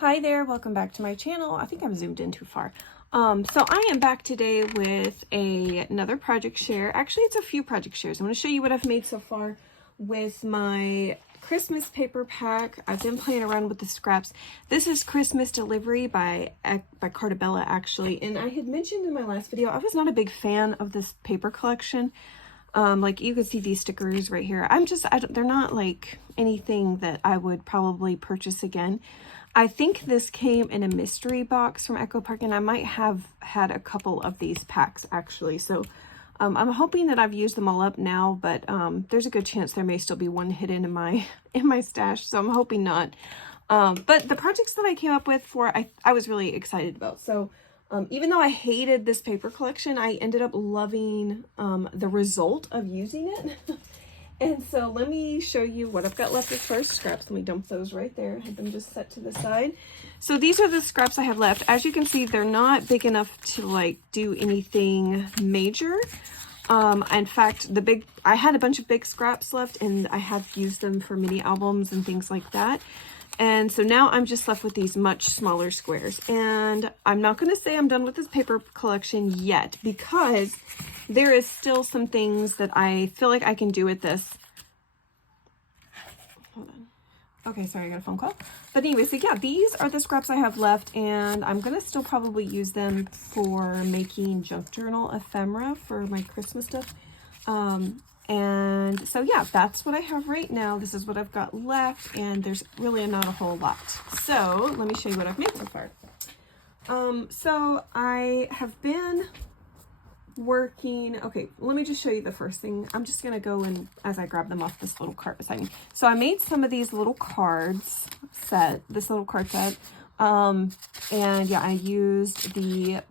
Hi there, welcome back to my channel. I think I'm zoomed in too far. So I am back today with another project share. Actually, it's a few project shares. I'm going to show you what I've made so far with my Christmas paper pack. I've been playing around with the scraps. This is Christmas Delivery by Carta actually. And I had mentioned in my last video, I was not a big fan of this paper collection. Like you can see these stickers right here. They're not like anything that I would probably purchase again. I think this came in a mystery box from Echo Park, and I might have had a couple of these packs actually. So I'm hoping that I've used them all up now, but there's a good chance there may still be one hidden in my stash. So I'm hoping not. But the projects that I came up with I was really excited about. So even though I hated this paper collection, I ended up loving the result of using it. And so let me show you what I've got left as far as scraps. Let me dump those right there. I have them just set to the side. So these are the scraps I have left. As you can see, they're not big enough to like do anything major. In fact, I had a bunch of big scraps left and I have used them for mini albums and things like that. And so now I'm just left with these much smaller squares. And I'm not going to say I'm done with this paper collection yet, because there is still some things that I feel like I can do with this. Hold on. Okay, sorry, I got a phone call. But anyway, so yeah, these are the scraps I have left, and I'm going to still probably use them for making junk journal ephemera for my Christmas stuff. And so yeah, that's what I have right now. This is what I've got left, and there's really not a whole lot. So let me show you what I've made so far. So I have been working. Okay, let me just show you the first thing. I'm just gonna go and as I grab them off this little cart beside me. So I made some of these little cards this little card set. And yeah, I used the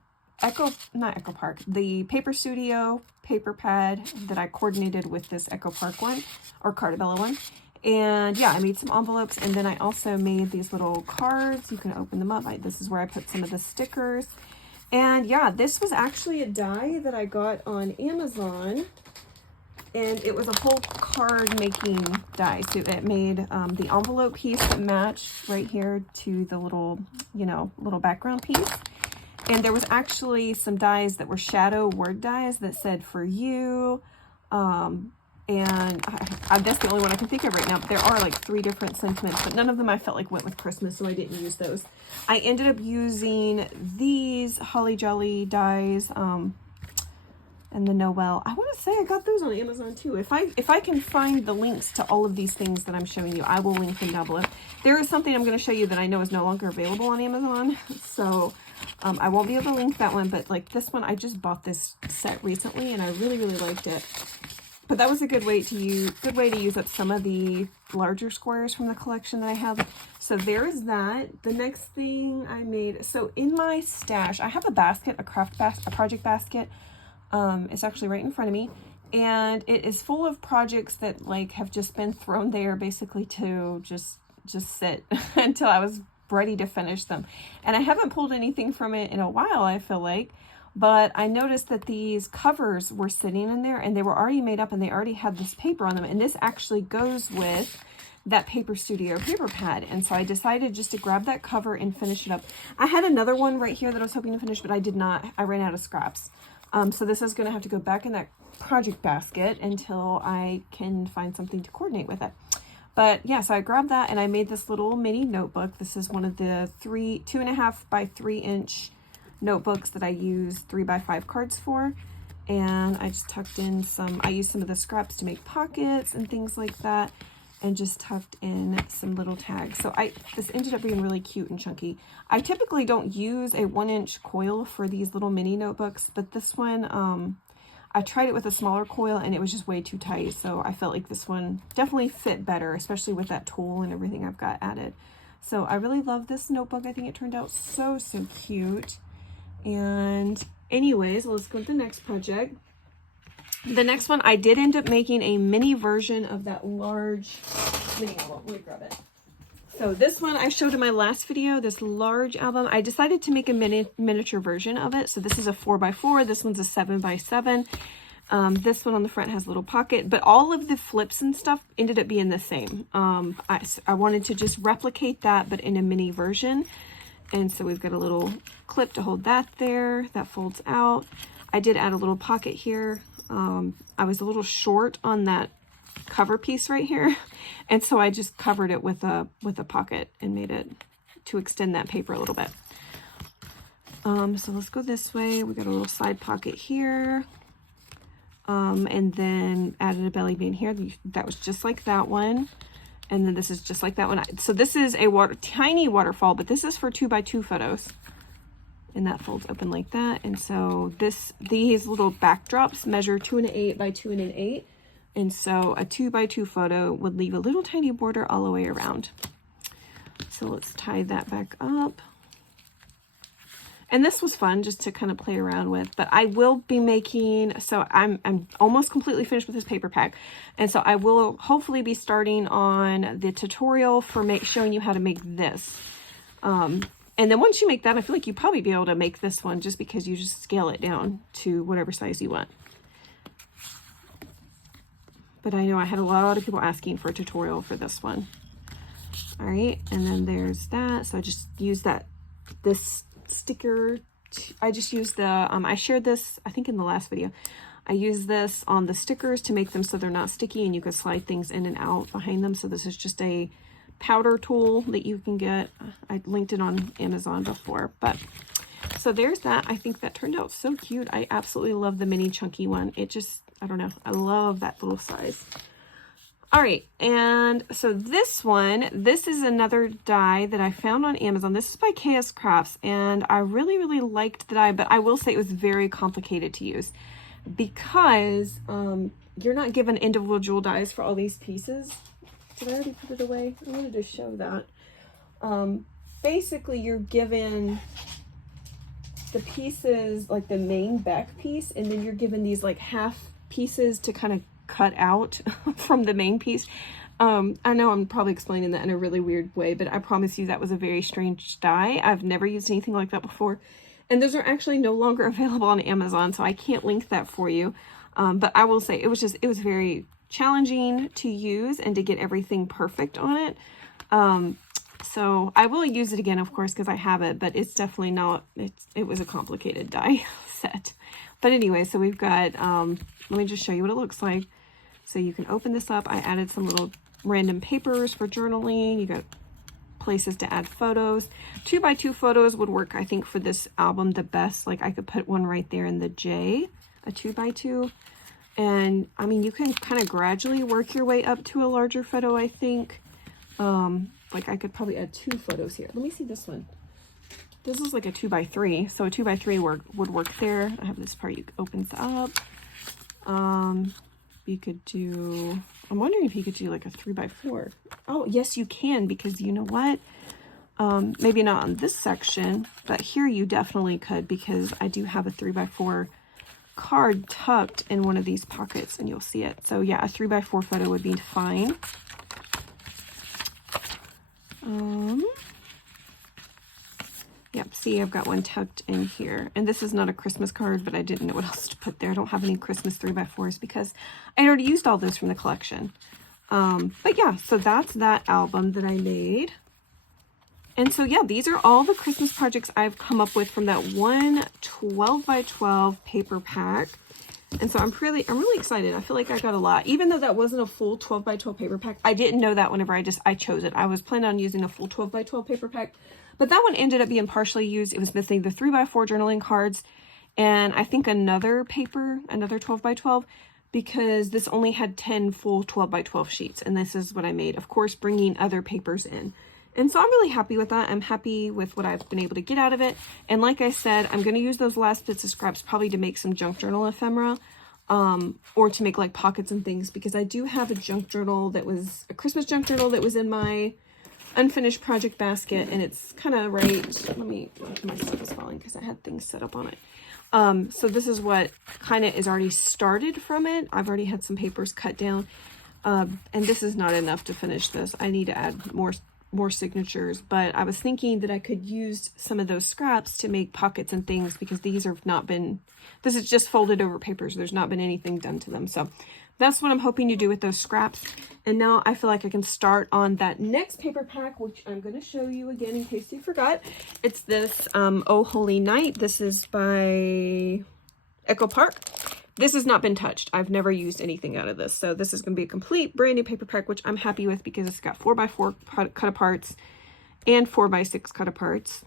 the Paper Studio paper pad that I coordinated with this Echo Park one, or Carta one. And yeah, I made some envelopes, and then I also made these little cards. You can open them up. This is where I put some of the stickers. And yeah, this was actually a die that I got on Amazon, and it was a whole card making die. So it made the envelope piece that matched right here to the little, little background piece. And there was actually some dies that were shadow word dies that said "for you." And that's the only one I can think of right now. But there are like 3 different sentiments, but none of them I felt like went with Christmas, so I didn't use those. I ended up using these Holly Jolly dies, and the Noel. I want to say I got those on Amazon too. If I can find the links to all of these things that I'm showing you, I will link them down below. There is something I'm going to show you that I know is no longer available on Amazon, so I won't be able to link that one. But like this one, I just bought this set recently, and I really liked it. But that was a good way to use up some of the larger squares from the collection that I have. So there's that. The next thing I made, so in my stash, I have a basket, a project basket. It's actually right in front of me, and it is full of projects that like have just been thrown there basically to just sit until I was ready to finish them. And I haven't pulled anything from it in a while, I feel like. But I noticed that these covers were sitting in there, and they were already made up, and they already had this paper on them. And this actually goes with that Paper Studio paper pad. And so I decided just to grab that cover and finish it up. I had another one right here that I was hoping to finish, but I did not. I ran out of scraps. So this is going to have to go back in that project basket until I can find something to coordinate with it. But yeah, so I grabbed that, and I made this little mini notebook. This is one of the 2.5 by 3 inch notebooks that I use 3x5 cards for. And I just tucked in I used some of the scraps to make pockets and things like that, and just tucked in some little tags. So this ended up being really cute and chunky. I typically don't use a 1-inch coil for these little mini notebooks, but this one, I tried it with a smaller coil and it was just way too tight. So I felt like this one definitely fit better, especially with that tool and everything I've got added. So I really love this notebook. I think it turned out so cute. And anyways, let's go to the next project. The next one, I did end up making a mini version of that large mini album. Let me grab it. So this one I showed in my last video, this large album. I decided to make a miniature version of it. So this is a 4x4. This one's a 7x7. This one on the front has a little pocket, but all of the flips and stuff ended up being the same. I wanted to just replicate that, but in a mini version. And so we've got a little clip to hold that there. That folds out. I did add a little pocket here. I was a little short on that cover piece right here. And so I just covered it with a pocket and made it to extend that paper a little bit. So let's go this way. We got a little side pocket here. And then added a belly band here. That was just like that one. And then this is just like that one. So this is a tiny waterfall, but this is for 2x2 photos. And that folds open like that. And so these little backdrops measure 2 1/8 by 2 1/8. And so a 2x2 photo would leave a little tiny border all the way around. So let's tie that back up. And this was fun just to kind of play around with, but I will be making, so I'm almost completely finished with this paper pack. And so I will hopefully be starting on the tutorial for showing you how to make this. And then once you make that, I feel like you'd probably be able to make this one just because you just scale it down to whatever size you want. But I know I had a lot of people asking for a tutorial for this one. All right, and then there's that. So I just use this sticker. I just used the, I shared this, I think in the last video. I used this on the stickers to make them so they're not sticky and you can slide things in and out behind them. So this is just a powder tool that you can get. I linked it on Amazon before, but so there's that. I think that turned out so cute. I absolutely love the mini chunky one. It just, I don't know, I love that little size. All right, and so this is another die that I found on Amazon. This is by KS Crafts, and I really, really liked the die, but I will say it was very complicated to use because you're not given individual dies for all these pieces. Did I already put it away? I wanted to show that. Basically, you're given the pieces, like the main back piece, and then you're given these like half pieces to kind of cut out from the main piece. I know I'm probably explaining that in a really weird way, but I promise you that was a very strange die. I've never used anything like that before. And those are actually no longer available on Amazon, so I can't link that for you. But I will say it was very challenging to use and to get everything perfect on it. So I will use it again, of course, because I have it, but it's definitely not, it was a complicated die set. But anyway, so we've got, let me just show you what it looks like. So you can open this up. I added some little random papers for journaling. You got places to add photos. 2x2 photos would work, I think, for this album the best. Like I could put one right there in the J, a 2x2. And I mean, you can kind of gradually work your way up to a larger photo, I think. Like I could probably add 2 photos here. Let me see this one. This is like a 2x3, so a 2x3 would work there. I have this part opens up. You could do, I'm wondering if you could do like a 3x4. Oh, yes, you can, because you know what? Maybe not on this section, but here you definitely could, because I do have a 3x4 card tucked in one of these pockets, and you'll see it. So yeah, a 3x4 photo would be fine. Yep, see, I've got one tucked in here. And this is not a Christmas card, but I didn't know what else to put there. I don't have any Christmas 3x4s because I already used all those from the collection. But yeah, so that's that album that I made. And so yeah, these are all the Christmas projects I've come up with from that one 12x12 paper pack. And so I'm really excited. I feel like I got a lot, even though that wasn't a full 12x12 paper pack. I didn't know that whenever I chose it. I was planning on using a full 12x12 paper pack, but that one ended up being partially used. It was missing the 3x4 journaling cards and I think another paper, another 12x12, because this only had 10 full 12x12 sheets. And this is what I made, of course, bringing other papers in. And so I'm really happy with that. I'm happy with what I've been able to get out of it. And like I said, I'm going to use those last bits of scraps probably to make some junk journal ephemera, or to make like pockets and things, because I do have a junk journal that was a Christmas junk journal that was in my unfinished project basket, and it's kind of right. My stuff is falling because I had things set up on it. So this is what kind of is already started from it. I've already had some papers cut down, and this is not enough to finish this. I need to add more more signatures, but I was thinking that I could use some of those scraps to make pockets and things, because these have not been, this is just folded over papers. There's not been anything done to them. So that's what I'm hoping to do with those scraps. And now I feel like I can start on that next paper pack, which I'm going to show you again in case you forgot. It's this Oh Holy Night. This is by Echo Park. This has not been touched. I've never used anything out of this. So this is going to be a complete brand new paper pack, which I'm happy with because it's got 4x4 cut aparts and 4x6 cut aparts.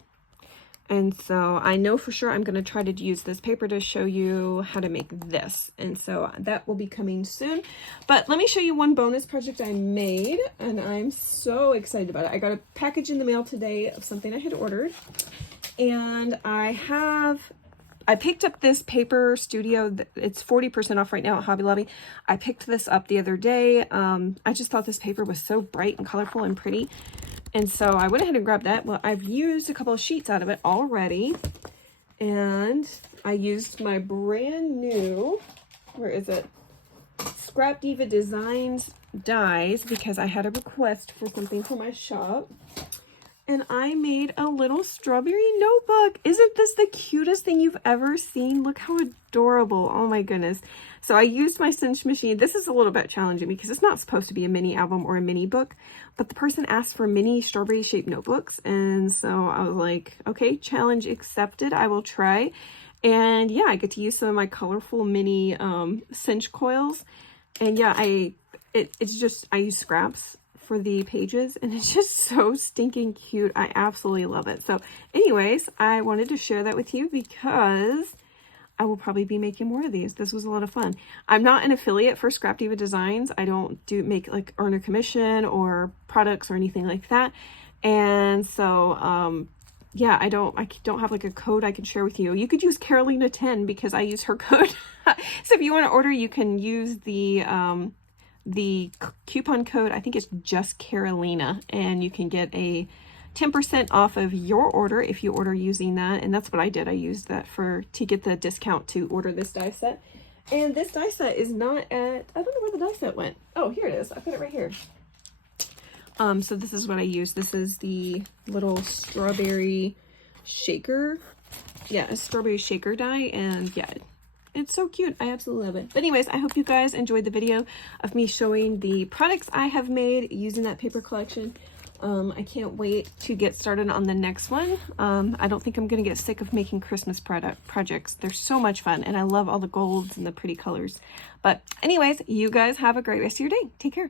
And so I know for sure I'm going to try to use this paper to show you how to make this. And so that will be coming soon. But let me show you one bonus project I made, and I'm so excited about it. I got a package in the mail today of something I had ordered. And I picked up this paper studio. It's 40% off right now at Hobby Lobby. I picked this up the other day. I just thought this paper was so bright and colorful and pretty. And so I went ahead and grabbed that. Well, I've used a couple of sheets out of it already. And I used my brand new, where is it? Scrap Diva Designs dies, because I had a request for something for my shop. And I made a little strawberry notebook. Isn't this the cutest thing you've ever seen? Look how adorable. Oh my goodness. So I used my cinch machine. This is a little bit challenging because it's not supposed to be a mini album or a mini book, but the person asked for mini strawberry shaped notebooks. And so I was like, okay, challenge accepted. I will try. And yeah, I get to use some of my colorful mini cinch coils. And yeah, I use scraps for the pages, and it's just so stinking cute. I absolutely love it. So anyways, I wanted to share that with you because I will probably be making more of these. This was a lot of fun. I'm not an affiliate for Scrap Diva Designs. I don't earn a commission or products or anything like that. And so yeah, I don't have like a code I can share with you. You could use Carolina 10 because I use her code. So if you want to order, you can use the coupon code. I think it's just Carolina, and you can get a 10% off of your order if you order using that. And that's what I did. I used that to get the discount to order this die set. And this die set is not at, I don't know where the die set went. Oh, here it is. I put it right here. So this is what I use. This is the little strawberry shaker. Yeah, a strawberry shaker die. And yeah, it's so cute. I absolutely love it. But anyways, I hope you guys enjoyed the video of me showing the products I have made using that paper collection. I can't wait to get started on the next one. I don't think I'm going to get sick of making Christmas projects. They're so much fun, and I love all the golds and the pretty colors. But anyways, you guys have a great rest of your day. Take care.